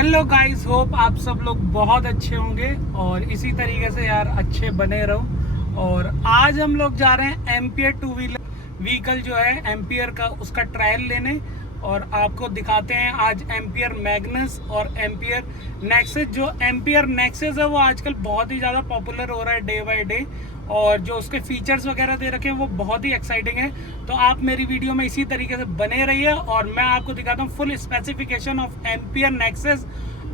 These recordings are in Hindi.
हेलो गाइस, होप आप सब लोग बहुत अच्छे होंगे और इसी तरीके से यार अच्छे बने रहो। और आज हम लोग जा रहे हैं एम्पियर टू व्हीलर व्हीकल जो है एम्पियर का, उसका ट्रायल लेने और आपको दिखाते हैं आज एम्पियर मैग्नस और एम्पियर नेक्सस। जो एम्पियर नेक्सस है वो आजकल बहुत ही ज़्यादा पॉपुलर हो रहा है डे बाय डे, और जो उसके फीचर्स वगैरह दे रखे हैं वो बहुत ही एक्साइटिंग है। तो आप मेरी वीडियो में इसी तरीके से बने रहिए और मैं आपको दिखाता हूँ full specification of ampere nexus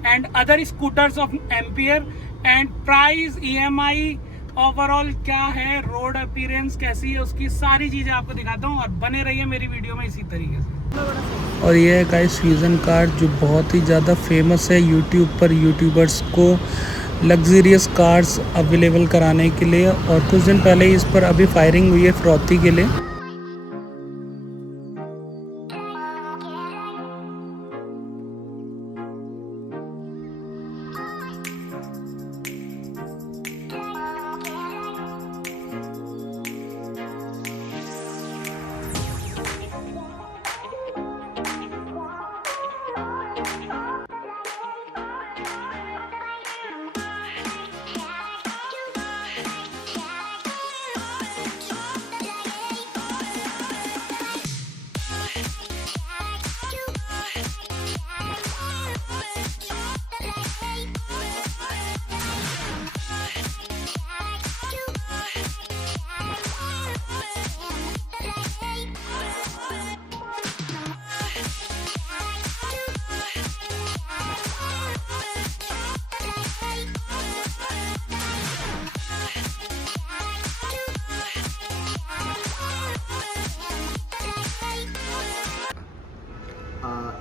and other scooters of ampere and price, EMI, overall क्या है, रोड अपीयरेंस कैसी है, उसकी सारी चीज़ें आपको दिखाता हूँ और बने रहिए मेरी वीडियो में इसी तरीके से। और ये है गाइस फ्यूजन कार, जो बहुत ही ज़्यादा फेमस है यूट्यूब पर, यूट्यूबर्स को लग्जरियस कार्स अवेलेबल कराने के लिए। और कुछ दिन पहले इस पर अभी फायरिंग हुई है फिरौती के लिए।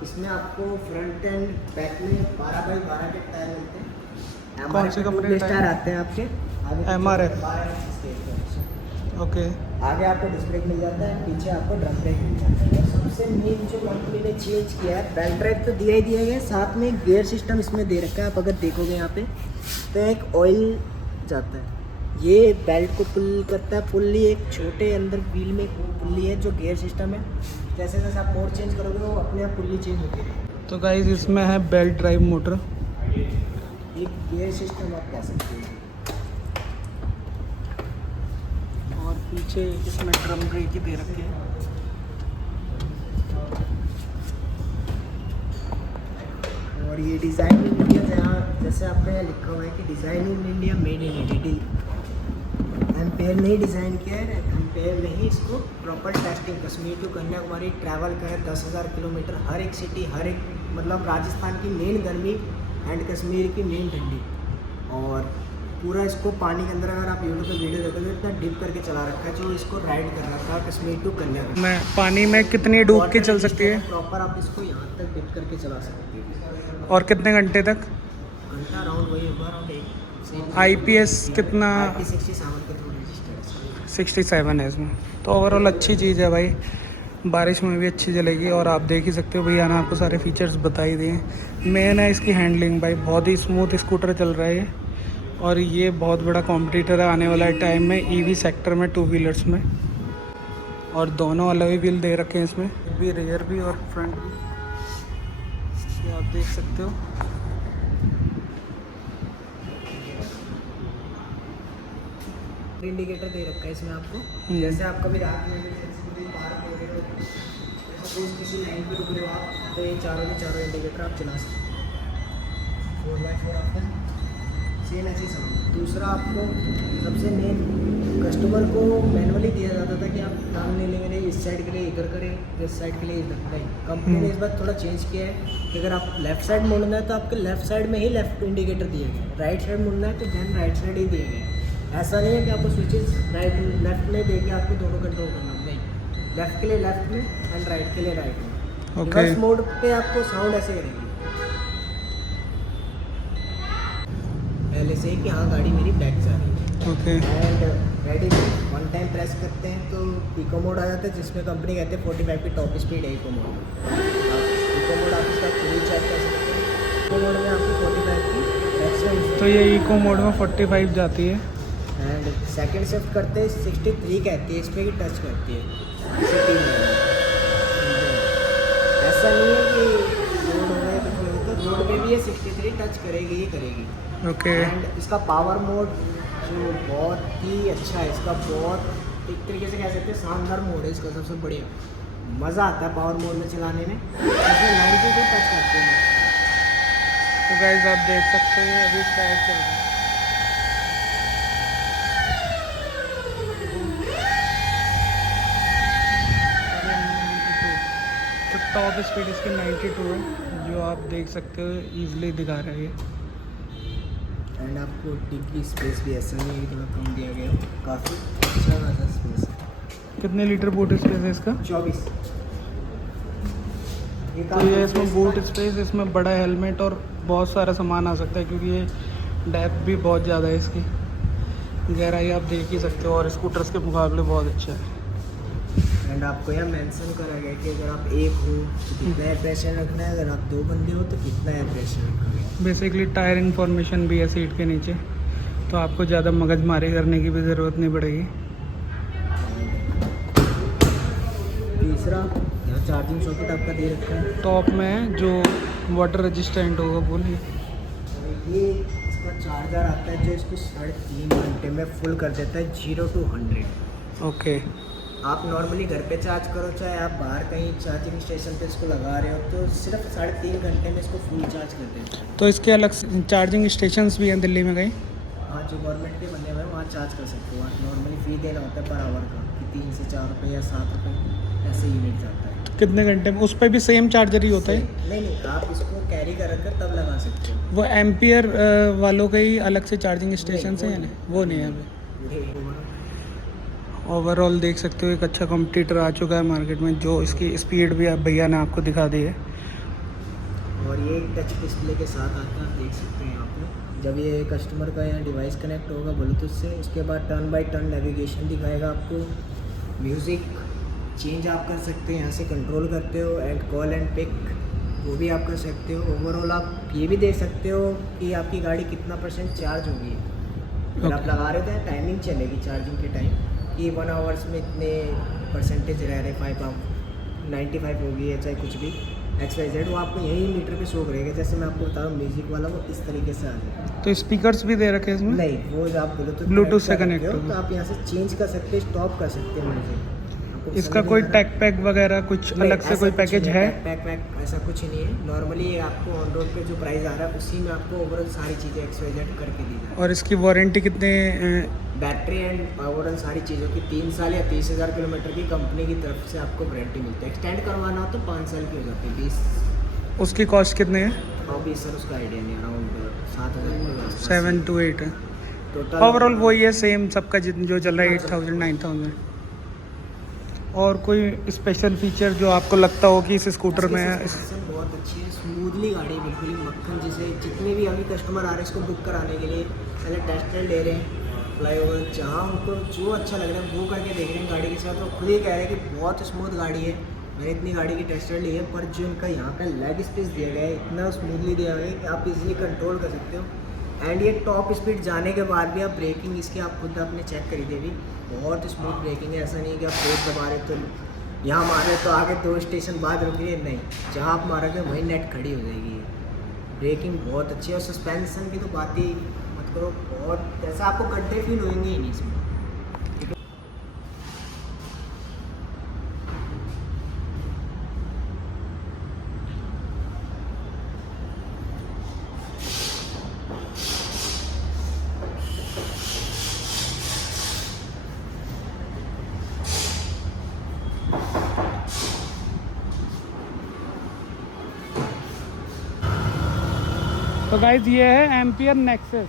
इसमें आपको फ्रंट एंड बैक में 12x12 के टायर मिलते हैं। कौन सी कंपनी के टायर आते हैं आपके? आगे MRF। 12 ओके, आगे आपको डिस्क ब्रेक मिल जाता है, पीछे आपको ड्रम ब्रेक मिल जाता है। और सबसे मेन जो कंपनी ने चेंज किया है, बेल्ट ड्राइव तो दिया ही दिया गया, साथ में गियर सिस्टम इसमें दे रखा है। आप अगर देखोगे यहाँ पे तो एक ऑयल जाता है, ये बेल्ट को पुल करता है। पुल्ली एक छोटे अंदर व्हील में पुल्ली है जो गियर सिस्टम है। जैसे जैसे आप मोड चेंज करोगे वो अपने आप पुल्ली चेंज होती है। तो गाइस इसमें है बेल्ट ड्राइव मोटर, एक गियर सिस्टम आप कह सकते हैं। और पीछे इसमें ड्रम ब्रेक ही दे रखे हैं। और ये डिज़ाइन इन इंडिया, जहाँ जैसे आपका यहाँ लिखा हुआ है कि design in India made in India, Ampere ने ही डिज़ाइन किया है। एम्पेयर ने ही इसको proper testing, Kashmir to Kanyakumari travel का है 10,000 किलोमीटर, हर एक सिटी, हर एक मतलब राजस्थान की मेन गर्मी एंड कश्मीर की मेन ठंडी। और पूरा इसको पानी के अंदर, अगर आप यूट्यूब पे वीडियो देखोगे, इतना डिप करके चला रखा है जो इसको राइड कर रखा है कश्मीर टू कन्याकुमारी। मैं पानी में कितनी डूब के चल सकती है? प्रॉपर आप इसको यहाँ तक डिप करके चला सकते हैं। और कितने घंटे तक? घंटा राउंड वही होगा, अराउंड 1 IPS कितना? 67 का थोड़ा रजिस्टर है। 67 है इसमें। तो ओवरऑल अच्छी चीज़ है भाई, बारिश में भी अच्छी चलेगी। और आप देख ही सकते हो भैया ने आपको सारे फीचर्स बता ही दिए। मेन है इसकी हैंडलिंग भाई, बहुत ही स्मूथ स्कूटर चल रहा है ये। और ये बहुत बड़ा कॉम्पिटिटर है आने वाला टाइम में EV सेक्टर में, टू व्हीलर्स में। और दोनों अलग ही व्हील दे रखे हैं इसमें, भी रेयर भी और फ्रंट भी, ये आप देख सकते हो। इंडिकेटर दे रखा है इसमें आपको। जैसे आप कभी रात में पार्क वगैरह हो, सपोज किसी लाइन पे रुक रहे हो आप, तो ये चारों के चारों इंडिकेटर आप चला सकते हैं। 4x4 आपका सेम ऐसे ही समझ। दूसरा, आपको सबसे मेन, कस्टमर को मैनुअली दिया जाता था कि आप काम नहीं लेंगे, इस साइड के लिए इधर करें, इस साइड के लिए इधर करें। कंपनी ने इस बार थोड़ा चेंज किया है कि अगर आप लेफ्ट साइड मुड़ना है तो आपके लेफ्ट साइड में ही लेफ्ट इंडिकेटर दिए गए, राइट साइड मुड़ना है तो देन राइट साइड ही दिए गए। ऐसा नहीं है कि आपको स्विचेस राइट लेफ्ट में देके आपको दोनों कंट्रोल करना, नहीं, लेफ्ट के लिए लेफ्ट में एंड राइट के लिए राइट में। रिवर्स मोड पे आपको साउंड ऐसे करेगी पहले से ही कि हाँ गाड़ी मेरी बैक जा रही है। Okay, and ready, one time press करते हैं तो इको मोड आ जाता है, जिसमें कंपनी कहते हैं 45 की टॉप स्पीड है इको मोड। इको मोड आप इसका खुद ही चेक कर सकते हैं। इको मोड में आपकी 45 की मैक्सिमम, तो ये इको मोड में 45 जाती है। एंड सेकंड शिफ्ट करते हैं 63 कहती है, इस पर ही टच करती है सिटी में। ऐसा नहीं है कि रोड हो गए तो रोड पे भी ये 63 टच करेगी ही करेगी। ओके। एंड इसका पावर मोड जो बहुत ही अच्छा है, इसका बहुत एक तरीके से कह सकते हैं शानदार मोड है इसका, सबसे बढ़िया मज़ा आता है पावर मोड में चलाने में। इसमें 92 टच करते हैं। तो गाइस आप देख सकते हैं अभी ट्रायल चल रहा है। तो टॉप स्पीड इसकी 92 है, जो आप देख सकते हो इजीली दिखा रहा है ये। एंड आपको डिग्गी स्पेस भी ऐसा नहीं है कि थोड़ा कम दिया गया, काफ़ी अच्छा खासा स्पेस है। कितने लीटर बूट स्पेस है इसका? 24। तो ये इसमें बूट स्पेस, इसमें बड़ा हेलमेट और बहुत सारा सामान आ सकता है, क्योंकि ये डेप्थ भी बहुत ज़्यादा है इसकी। गहराई आप देख ही सकते हो और स्कूटर्स के मुकाबले बहुत अच्छा है। एंड आपको यहाँ मेंशन करा गया कि अगर आप एक हो तो कितना एयर प्रेशर रखना है, अगर आप 2 बंदे हो तो कितना एयर प्रेशर रखोगे। बेसिकली टायर इन्फॉर्मेशन भी है सीट के नीचे, तो आपको ज़्यादा मगजमारी करने की भी ज़रूरत नहीं पड़ेगी। तीसरा यहाँ चार्जिंग सॉकेट आपका दे रखा है टॉप में जो वाटर रेजिस्टेंट होगा, बोलिए। ये इसका चार्जर आता है जो इसको 3.5 घंटे में फुल कर देता है 0 to 100। ओके। आप नॉर्मली घर पे चार्ज करो चाहे आप बाहर कहीं चार्जिंग स्टेशन पे इसको लगा रहे हो, तो सिर्फ 3.5 घंटे में इसको फुल चार्ज कर देता है। तो इसके अलग चार्जिंग स्टेशंस भी हैं दिल्ली में कहीं? हाँ, जो गवर्नमेंट के बने हुए हैं वहाँ चार्ज कर सकते हो। वहाँ नॉर्मली फी देना होता है पर आवर का, कि 3 से 4 रुपये या 7 रुपये ऐसे यूनिट जाता है। तो कितने घंटे में? उस पर भी सेम चार्जर ही होता है? नहीं, आप इसको कैरी कर रखकर तब लगा सकते हो। वो एम्पियर वालों के ही अलग से चार्जिंग स्टेशन हैं या नहीं? वो नहीं है अभी। ओवरऑल देख सकते हो एक अच्छा कॉम्पिटिटर आ चुका है मार्केट में, जो इसकी स्पीड भी आप भैया ने आपको दिखा दी है। और ये टच डिस्प्ले के साथ आता है, आप देख सकते हैं यहाँ पे। जब ये कस्टमर का यहाँ डिवाइस कनेक्ट होगा ब्लूटूथ से, उसके बाद टर्न बाय टर्न नेविगेशन दिखाएगा आपको। म्यूज़िक चेंज आप कर सकते हैं, यहाँ से कंट्रोल करते हो। एंड कॉल एंड पिक वो भी आप कर सकते हो। ओवरऑल आप ये भी देख सकते हो कि आपकी गाड़ी कितना % चार्ज होगी। अगर आप लगा रहे हो तो टाइमिंग चलेगी चार्जिंग के टाइम कि 1 आवर्स में इतने % रह रहे, 95 होगी या चाहे कुछ भी XYZ, वो आपको यही मीटर पे शो करेगा। जैसे मैं आपको बता रहा हूँ म्यूजिक वाला, वो इस तरीके से आ जाएगा। तो स्पीकर्स भी दे रखे हैं इसमें? नहीं, वो जो आप ब्लूटूथ से कनेक्ट हो तो आप यहाँ से चेंज कर सकते हैं, स्टॉप कर सकते हैं म्यूजिक। इसका कोई टैग पैक वगैरह कुछ अलग से कोई पैकेज है? टैग पैक ऐसा कुछ नहीं है। नॉर्मली आपको ऑन रोड पे जो प्राइस आ रहा है उसी में आपको ओवरऑल सारी चीज़ें XYZ करके दी जाए। और इसकी वारंटी कितने? बैटरी एंड ओवरऑल सारी चीज़ों की 3 साल या 30,000 किलोमीटर की कंपनी की तरफ से आपको वारंटी मिलती है। एक्सटेंड करवाना हो तो 5 साल की हो जाती है। 20 उसकी कॉस्ट कितने है? अभी सर उसका आइडिया नहीं, अराउंड 7,000 7 to 8 है टोटल। ओवरऑल वही है सेम सबका जो चल रहा है 8,000 9,000। और कोई स्पेशल फीचर जो आपको लगता हो कि इस स्कूटर में है? बहुत अच्छी है, स्मूथली गाड़ी है, बिल्कुल ही मक्खन। जिसे जितने भी अभी कस्टमर आ रहे हैं इसको बुक कराने के लिए पहले टेस्ट ड्राइव ले रहे हैं फ्लाईओवर, जहाँ उनको जो अच्छा लग रहा है वो करके देख रहे हैं गाड़ी के साथ। वो खुद ही कह रहे हैं कि बहुत स्मूथ गाड़ी है। मैंने इतनी गाड़ी की टेस्ट ड्राइव ली है, पर जो इनका यहाँ का लेग स्पेस दिया गया है इतना स्मूथली दिया गया है कि आप इजीली कंट्रोल कर सकते हो। एंड ये टॉप स्पीड जाने के बाद भी आप ब्रेकिंग इसकी आप खुद आपने चेक करी थी अभी, बहुत स्मूथ ब्रेकिंग है। ऐसा नहीं कि आप ब्रेक दबा रहे तो यहाँ मारे तो आगे 2 स्टेशन बाद रुकिए, नहीं, जहाँ आप मारोगे वहीं नेट खड़ी हो जाएगी। ब्रेकिंग बहुत अच्छी है। और सस्पेंसन की तो बात ही मत करो, बहुत जैसा आपको गड्ढे फील होंगे ही नहीं इसमें। तो गाइज ये है एम्पियर नेक्सस,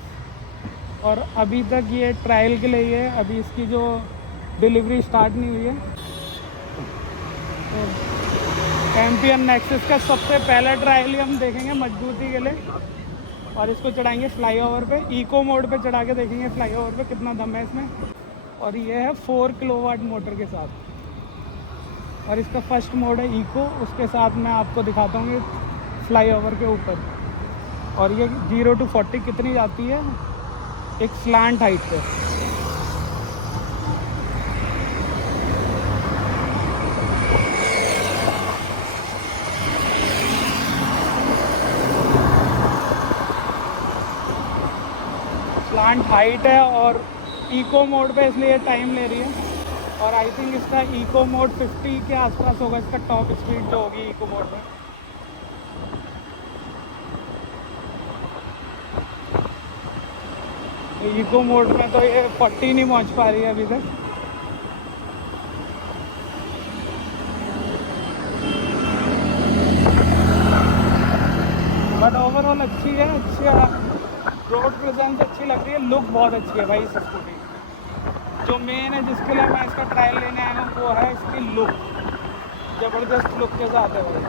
और अभी तक ये ट्रायल के लिए ही है, अभी इसकी जो डिलीवरी स्टार्ट नहीं हुई है। तो एम्पियर नेक्सस का सबसे पहला ट्रायल ही हम देखेंगे मजबूती के लिए, और इसको चढ़ाएंगे फ्लाईओवर पे, इको मोड पे चढ़ा के देखेंगे फ्लाईओवर पे कितना दम है इसमें। और ये है 4 किलोवाट मोटर के साथ, और इसका फर्स्ट मोड है इको। उसके साथ मैं आपको दिखाता हूँ फ्लाईओवर के ऊपर। और ये 0 to 40 कितनी जाती है, एक स्लैंट हाइट पे। स्लांट हाइट है और इको मोड पे, इसलिए टाइम ले रही है। और आई थिंक इसका इको मोड 50 के आसपास होगा, इसका टॉप स्पीड जो होगी इको मोड में। इको मोड में तो ये 40 नहीं पहुंच पा रही है अभी तक। बट ओवरऑल अच्छी है, अच्छा रोड प्रेजेंस अच्छी लग रही है, लुक बहुत अच्छी है भाई इस स्कूटी। जो मेन है जिसके लिए मैं इसका ट्रायल लेने आया हूँ वो है इसकी लुक, ज़बरदस्त लुक के साथ है भाई।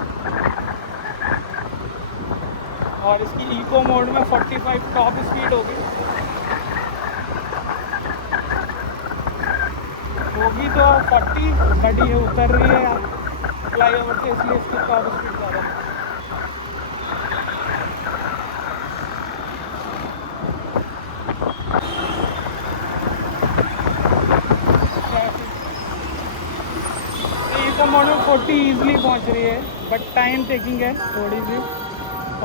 और इसकी इको मोड में 45 टॉप स्पीड होगी तो 40, बट ये उतर रही है फ्लाईओवर से, इसलिए इसकी टॉप स्पीड ज़्यादा है। इको मोड में 40 ईजिली पहुंच रही है, बट टाइम टेकिंग है थोड़ी सी।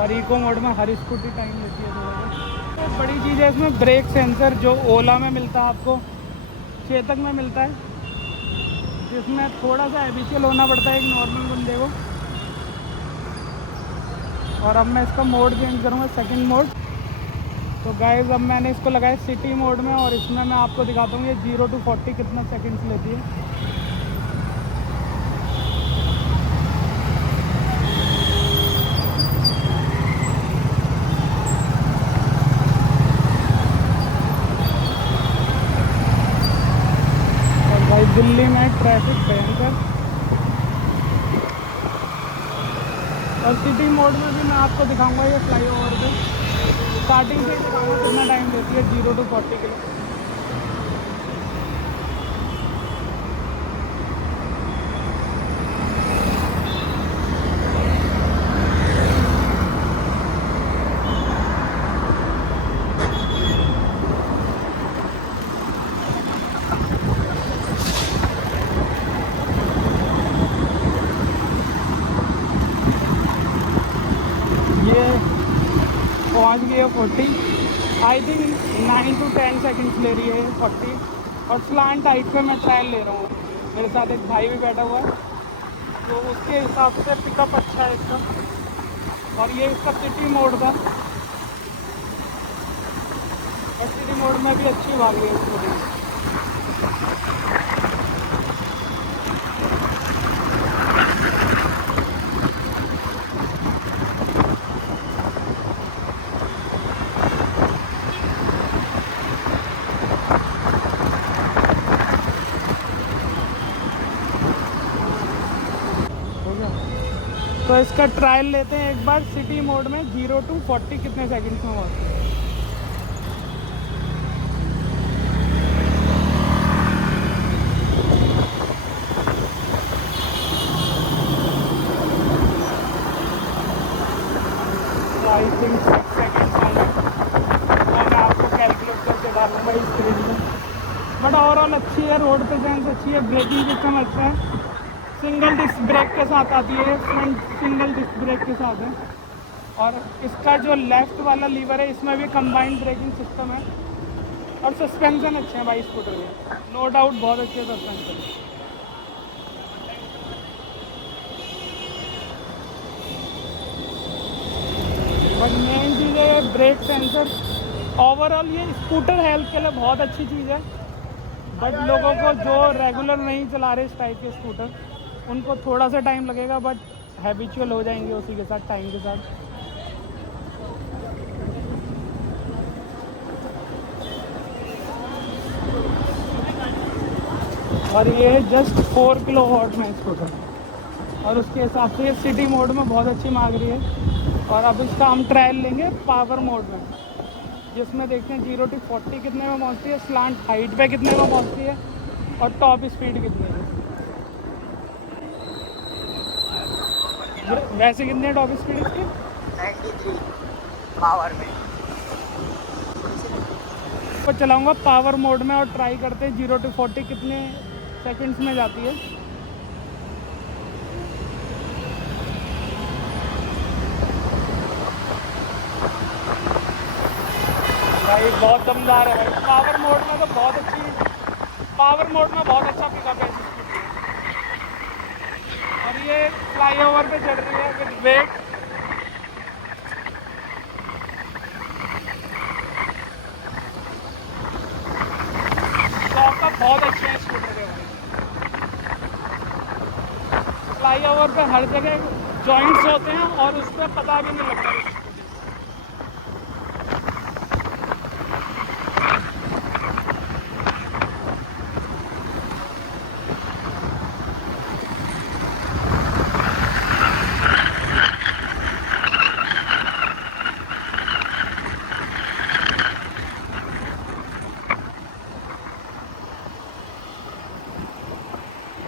और इको मोड में हर स्कूटी टाइम लेती है थोड़ा सा। तो बड़ी चीज़ है इसमें ब्रेक सेंसर, जो ओला में मिलता है आपको, चेतक में मिलता है, जिसमें थोड़ा सा हैबिचुअल होना पड़ता है एक नॉर्मल बंदे को। और अब मैं इसका मोड चेंज करूँगा, सेकंड मोड। तो गाइस अब मैंने इसको लगाया सिटी मोड में, और इसमें मैं आपको दिखाता हूँ ये 0 to 40 कितना सेकंड्स लेती है। और भाई दिल्ली में ट्रैफिक भयंकर। और सिटी मोड में भी मैं आपको दिखाऊंगा ये फ्लाईओवर पे स्टार्टिंग से दिखाऊंगा कितना टाइम देती है 0 to 40 के लिए। ये पहुंच गई है 40, आई थिंक 9 to 10 सेकंड्स ले रही है 40। और स्लांट हाइट पे मैं ट्रायल ले रहा हूँ, मेरे साथ एक भाई भी बैठा हुआ है, तो उसके हिसाब से पिकअप अच्छा है इसका। और ये इसका सिटी मोड था, और सिटी मोड में भी अच्छी भाग रही है स्कूटी। तो इसका ट्रायल लेते हैं एक बार सिटी मोड में 0 to 40 कितने सेकंड्स में होती है। आई थिंक 6 सेकंड्स आएंगे, मैं आपको कैलकुलेट करके डालूंगा इस स्क्रीन में। बट ओवरऑल अच्छी है, रोड प्रेजेंस अच्छी है, ब्रेकिंग सिस्टम अच्छा है, सिंगल डिस्क ब्रेक के साथ आती है, फ्रंट सिंगल डिस्क ब्रेक के साथ है। और इसका जो लेफ्ट वाला लीवर है इसमें भी कंबाइंड ब्रेकिंग सिस्टम है। और सस्पेंशन अच्छे हैं भाई स्कूटर के, नो डाउट बहुत अच्छे सस्पेंशन। बट मेन चीज़ है ब्रेक सेंसर। ओवरऑल ये स्कूटर हेल्थ के लिए बहुत अच्छी चीज़ है, बट लोगों को जो रेगुलर नहीं चला रहे इस टाइप के स्कूटर, उनको थोड़ा सा टाइम लगेगा, बट हैबिचुअल हो जाएंगे उसी के साथ, टाइम के साथ। और ये जस्ट 4 किलोवाट में स्कूटर, और उसके हिसाब से ये सिटी मोड में बहुत अच्छी मांग रही है। और अब इसका हम ट्रायल लेंगे पावर मोड में, जिसमें देखते हैं 0 to 40 कितने में पहुंचती है, स्लांट हाइट पे कितने में पहुंचती है, और टॉप स्पीड कितनी है। वैसे कितनी है टॉप स्पीड इसकी? 93 पावर में। तो चलाऊंगा पावर मोड में और ट्राई करते हैं 0 to 40 कितने सेकंड्स में जाती है। भाई बहुत दमदार है भाई। पावर मोड में तो बहुत अच्छी, पावर मोड में बहुत अच्छा पिकअप है इस स्कूटी का। और ये फ्लाईओवर पे चढ़ रही है विद वेट। शॉक बहुत अच्छे हैं स्कूटर के भाई। फ्लाईओवर पे हर जगह जॉइंट्स होते हैं और उस पर पता भी नहीं लगता इस स्कूटी का।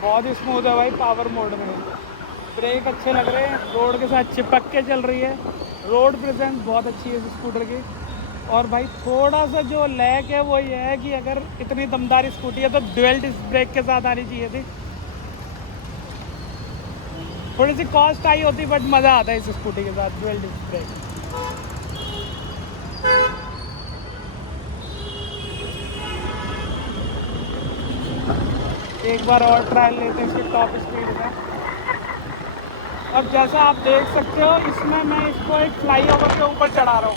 बहुत ही स्मूथ है भाई पावर मोड में। ब्रेक अच्छे लग रहे हैं, रोड के साथ चिपक के चल रही है। रोड प्रेजेंस बहुत अच्छी है इस स्कूटर की। और भाई थोड़ा सा जो लैग है वो ये है कि अगर इतनी दमदार स्कूटी है तो ड्यूअल डिस्क ब्रेक के साथ आनी चाहिए थी। थोड़ी सी कॉस्ट आई होती बट मज़ा आता है इस स्कूटी के साथ ड्यूअल डिस्क ब्रेक। एक बार और ट्रायल लेते हैं इसके टॉप स्पीड में। अब जैसा आप देख सकते हो इसमें मैं इसको एक फ्लाईओवर के ऊपर चढ़ा रहा हूँ।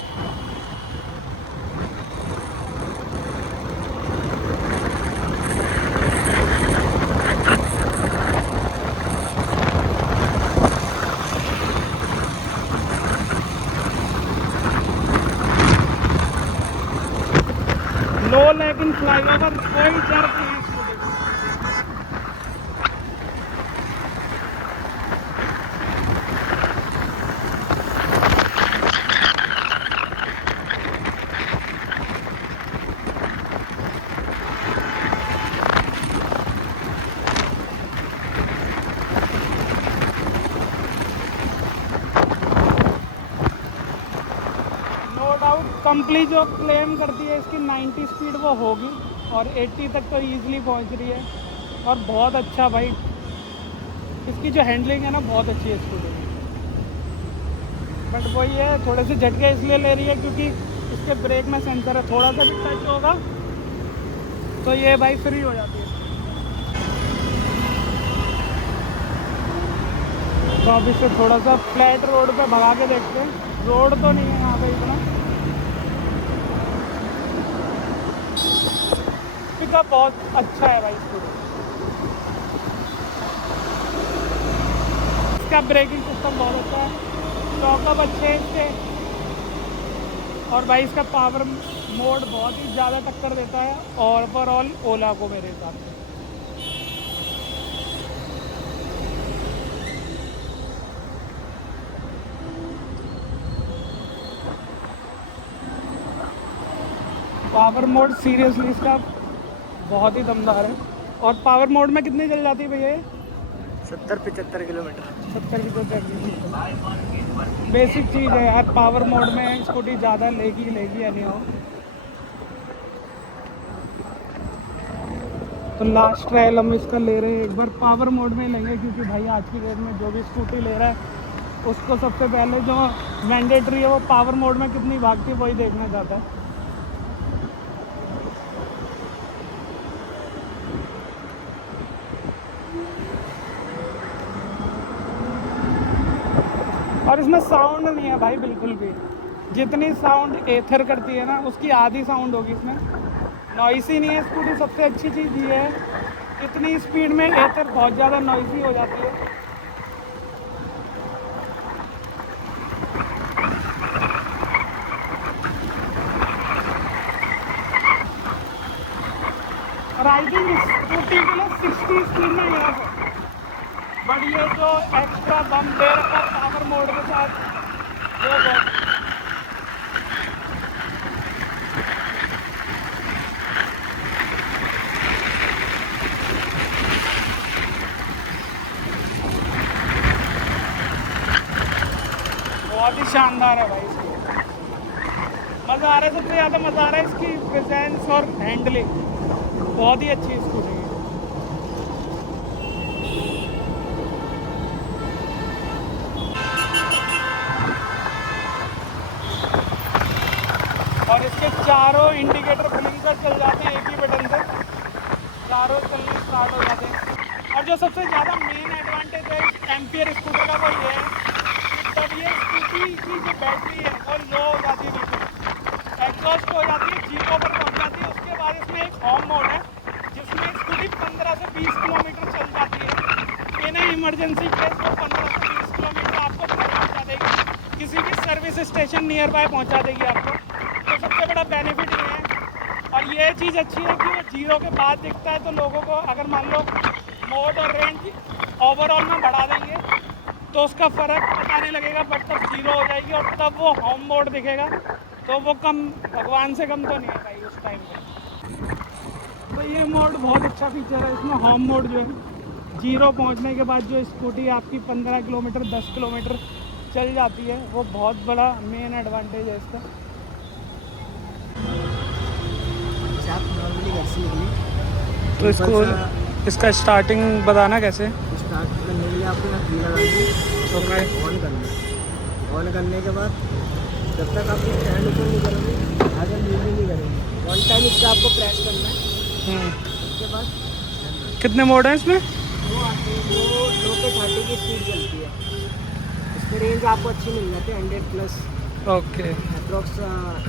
लो लेकिन फ्लाईओवर कोई दर्द नहीं है स्कूटी को। नो डाउट कंपनी जो क्लेम करती है इसकी 90 स्पीड वो होगी और 80 तक तो ईजिली पहुंच रही है। और बहुत अच्छा भाई इसकी जो हैंडलिंग है ना बहुत अच्छी है स्कूटी की। बट वही है थोड़े से झटके इसलिए ले रही है क्योंकि इसके ब्रेक में सेंसर है, थोड़ा सा भी टच होगा तो ये भाई फ्री हो जाती है। तो अब इसे थोड़ा सा फ्लैट रोड पे भगा के देखते हैं। रोड तो नहीं है यहाँ पे इतना। पिकअप बहुत अच्छा है भाई स्कूटी। इसका ब्रेकिंग सिस्टम बहुत अच्छा है, शॉकअप अच्छे हैं इसके। और भाई इसका पावर मोड बहुत ही ज़्यादा टक्कर देता है और ओवरऑल ओला को मेरे हिसाब से। पावर मोड सीरियसली इसका बहुत ही दमदार है। और पावर मोड में कितनी चल जाती है भैया? 70-75 किलोमीटर। 70-75 बेसिक चीज़ है यार। पावर मोड में स्कूटी ज़्यादा लेगी या नहीं हो। तो लास्ट ट्रायल हम इसका ले रहे हैं, एक बार पावर मोड में लेंगे क्योंकि भाई आज की डेट में जो भी स्कूटी ले रहा है उसको सबसे पहले जो मैंडेटरी है वो पावर मोड में कितनी भागती है वही देखना चाहता है। और इसमें साउंड नहीं है भाई बिल्कुल भी। जितनी साउंड एथर करती है ना उसकी आधी साउंड होगी इसमें। नॉइसी नहीं है स्कूटी, सबसे अच्छी चीज़ ये है। इतनी स्पीड में एथर बहुत ज़्यादा नॉइसी हो जाती है। और आई थिंक स्कूटी के लिए 60 स्पीड में यहाँ है। बट ये जो एक्स्ट्रा दम दे रखा है पावर मोड के साथ वो बहुत ही शानदार है भाई। इसकी मज़ा आ रहा है, सबसे ज़्यादा मज़ा आ रहा है इसकी प्रेजेंस और हैंडलिंग बहुत ही अच्छी है स्कूटी की। और इसके चारों इंडिकेटर ब्लिंकर चल जाते हैं एक ही बटन से, चारों चलने स्टार्ट हो जाते हैं। और जो सबसे ज़्यादा मेन एडवांटेज है इस एम्पियर स्कूटर का वो ये है कि जब ये स्कूटी की जो बैटरी है वो लो हो जाती है, बिल्कुल एग्जॉस्ट हो जाती है, जीरो पर पहुँच जाती है, उसके बाद इसमें एक होम मोड है जिसमें स्कूटी 15 से 20 किलोमीटर चल जाती है। इन इमरजेंसी केस वो 15 से 20 किलोमीटर आपको घर पहुँचा देगी, किसी भी सर्विस स्टेशन नियर बाय पहुँचा देगी आपको। तो सबसे बड़ा बेनिफिट ये है। और ये चीज़ अच्छी है कि वो जीरो के बाद दिखता है, तो लोगों को अगर मान लो मोड और रेंज ओवरऑल में बढ़ा देंगे तो उसका फ़र्क पता नहीं लगेगा, बट तब जीरो हो जाएगी और तब वो होम मोड दिखेगा, तो वो कम भगवान से कम तो नहीं है भाई उस टाइम पे। तो ये मोड बहुत अच्छा फीचर है इसमें, होम मोड जो है जीरो पहुंचने के बाद जो स्कूटी आपकी 15 किलोमीटर 10 किलोमीटर चल जाती है, वो बहुत बड़ा मेन एडवांटेज है इसका। आप नॉर्मली घर से निकले तो इसको इसका स्टार्टिंग बताना कैसे? स्टार्ट करने के लिए आपको यहाँ की लगाएंगे, ओके, ऑन करना है। ऑन करने के बाद जब तक आप स्टैंड ऊपर नहीं करोगे, आगे मूव नहीं करेंगे, वन टाइम इसका आपको प्रेस करना है। उसके बाद कितने मोड हैं इसमें? वो आते हैं, वो 2 पे 30 की स्पीड चलती है। इसमें रेंज आपको अच्छी मिल जाती है 100 प्लस, ओके, अप्रॉक्स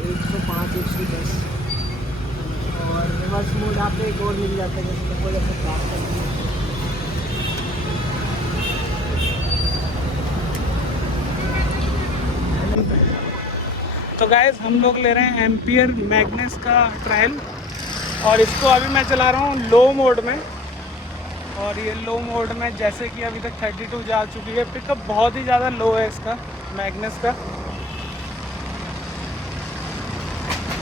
105 110। और रिवर्स मोड आपको एक और मिल जाता है, जैसे कोई ऐसे बात करनी है। तो गाइस हम लोग ले रहे हैं एम्पियर मैग्नेस का ट्रायल, और इसको अभी मैं चला रहा हूँ लो मोड में। और ये लो मोड में जैसे कि अभी तक 32 जा चुकी है, पिकअप बहुत ही ज़्यादा लो है इसका मैग्नेस का।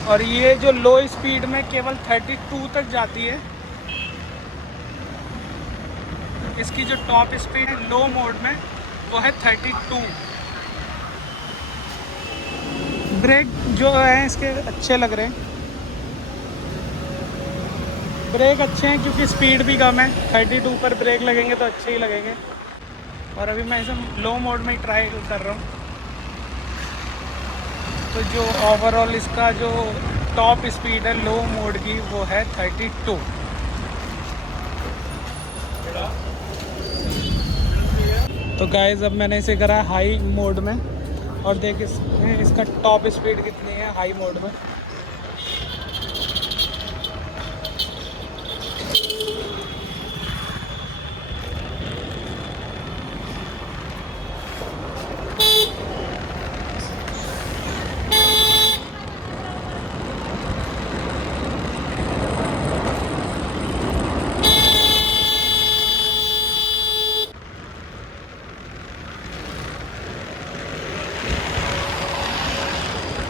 और ये जो लो स्पीड में केवल 32 तक जाती है। इसकी जो टॉप स्पीड है लो मोड में वो है 32। ब्रेक जो है इसके अच्छे लग रहे हैं, ब्रेक अच्छे हैं क्योंकि स्पीड भी कम है, 32 पर ब्रेक लगेंगे तो अच्छे ही लगेंगे। और अभी मैं इसे लो मोड में ही ट्राई कर रहा हूँ। तो जो ओवरऑल इसका जो टॉप स्पीड है लो मोड की वो है 32। तो गाइस अब मैंने इसे करा हाई मोड में, और देख इसका टॉप स्पीड कितनी है हाई मोड में।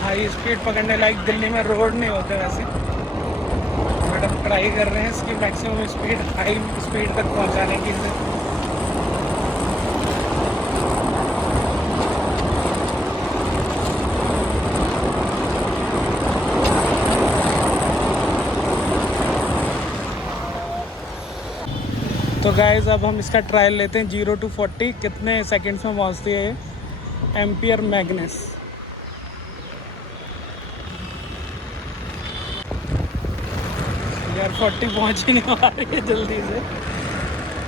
हाई स्पीड पकड़ने लायक दिल्ली में रोड नहीं होते वैसे, बट हम ट्राई कर रहे हैं इसकी मैक्सिमम स्पीड हाई स्पीड तक पहुंचाने की इसे। तो गाइस अब हम इसका ट्रायल लेते हैं 0 to 40 कितने सेकंड्स में पहुंचती है ये एम्पियर मैग्नेस। यार 40 पहुंच ही नहीं पा रही है जल्दी से,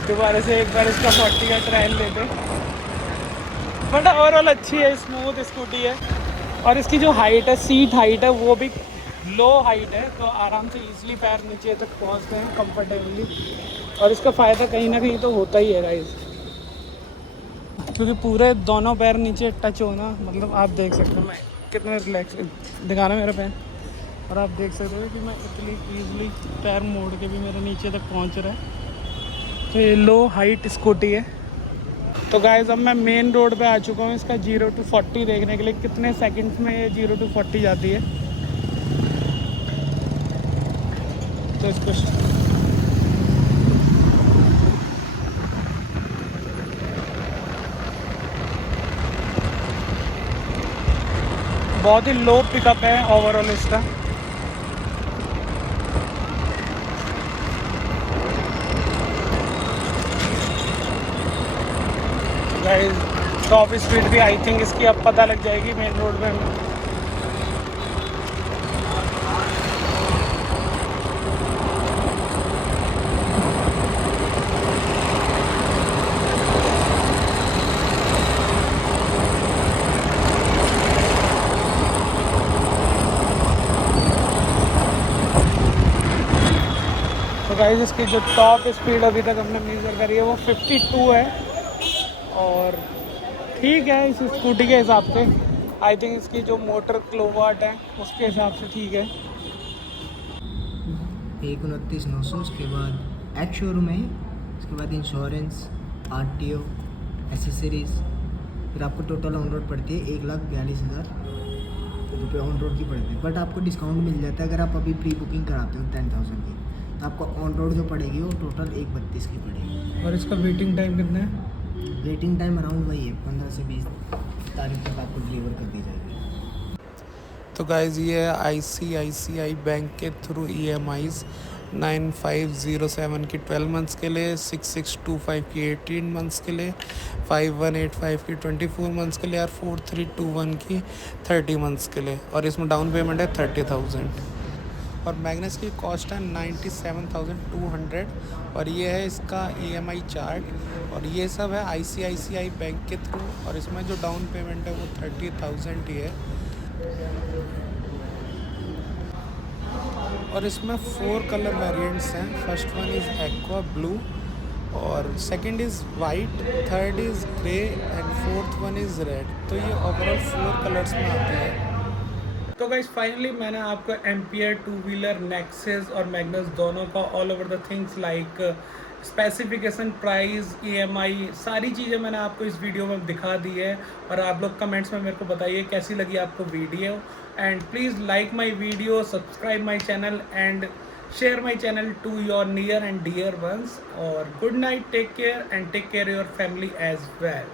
दोबारा से एक बार इसका 40 का ट्रायल लेते। बट ओवरऑल अच्छी है, स्मूथ स्कूटी है। और इसकी जो हाइट है, सीट हाइट है, वो भी लो हाइट है, तो आराम से इजीली पैर नीचे तक पहुंचते हैं कंफर्टेबली। और इसका फ़ायदा कहीं ना कहीं तो होता ही है गाइस, क्योंकि पूरे दोनों पैर नीचे टच होना, मतलब आप देख सकते हो मैं कितने रिलैक्स दिखाना मेरा पैर, और आप देख सकते हो कि मैं इतनी ईज़िली पैर मोड़ के भी मेरे नीचे तक पहुंच रहा है। तो ये लो हाइट स्कूटी है। तो गाइस अब मैं मेन रोड पे आ चुका हूँ इसका 0 to 40 देखने के लिए कितने सेकंड्स में ये 0 to 40 जाती है। तो इसको बहुत ही लो पिकअप है ओवरऑल इसका। गाइस टॉप स्पीड भी आई थिंक इसकी अब पता लग जाएगी मेन रोड में। गाइस इसकी जो टॉप स्पीड अभी तक हमने मेजर करी है वो 52 है, और ठीक है इस स्कूटी के हिसाब से। आई थिंक इसकी जो मोटर किलोवाट है उसके हिसाब से ठीक है। 129,900, उसके बाद एक्स शोरूम है, उसके बाद इंश्योरेंस, RTO, एसेसरीज, फिर आपको टोटल ऑन रोड पड़ती है 1,42,000 रुपये ऑन रोड की पड़ती है। बट आपको डिस्काउंट मिल जाता है अगर आप अभी प्री बुकिंग कराते हो 10,000 की, तो आपको ऑन रोड जो पड़ेगी वो टोटल 1,32 की पड़ेगी। और इसका वेटिंग टाइम कितना है? वेटिंग टाइम अराउंड वही है, 15 से 20 तारीख तक आपको डिलीवर कर दी जाएगी। तो गाइज़ ये है ICICI बैंक के थ्रू EMIs 9507 की 12 मंथ्स के लिए, 6625 की 18 मंथ्स के लिए, 5185 की 24 मंथ्स के लिए और 4321 की 30 मंथ्स के लिए। और इसमें डाउन पेमेंट है 30,000 और मैग्नस की कॉस्ट है 97,200। और ये है इसका EMI चार्ट, और ये सब है ICICI बैंक के थ्रू, और इसमें जो डाउन पेमेंट है वो 30,000 ही है। और इसमें 4 कलर वेरिएंट्स हैं। First one is aqua blue, और second is white, third is grey and fourth one is red. तो ये ओवरऑल 4 कलर्स में आते हैं। तो गाइस फाइनली मैंने आपको एम्पियर टू व्हीलर, नेक्सस और मैग्नस दोनों का all over the things like specification, price, EMI, सारी चीज़ें मैंने आपको इस वीडियो में दिखा दी है। और आप लोग कमेंट्स में मेरे को बताइए कैसी लगी आपको video, and please like my video, subscribe my channel and share my channel to your near and dear ones. और good night, take care and take care of your family as well.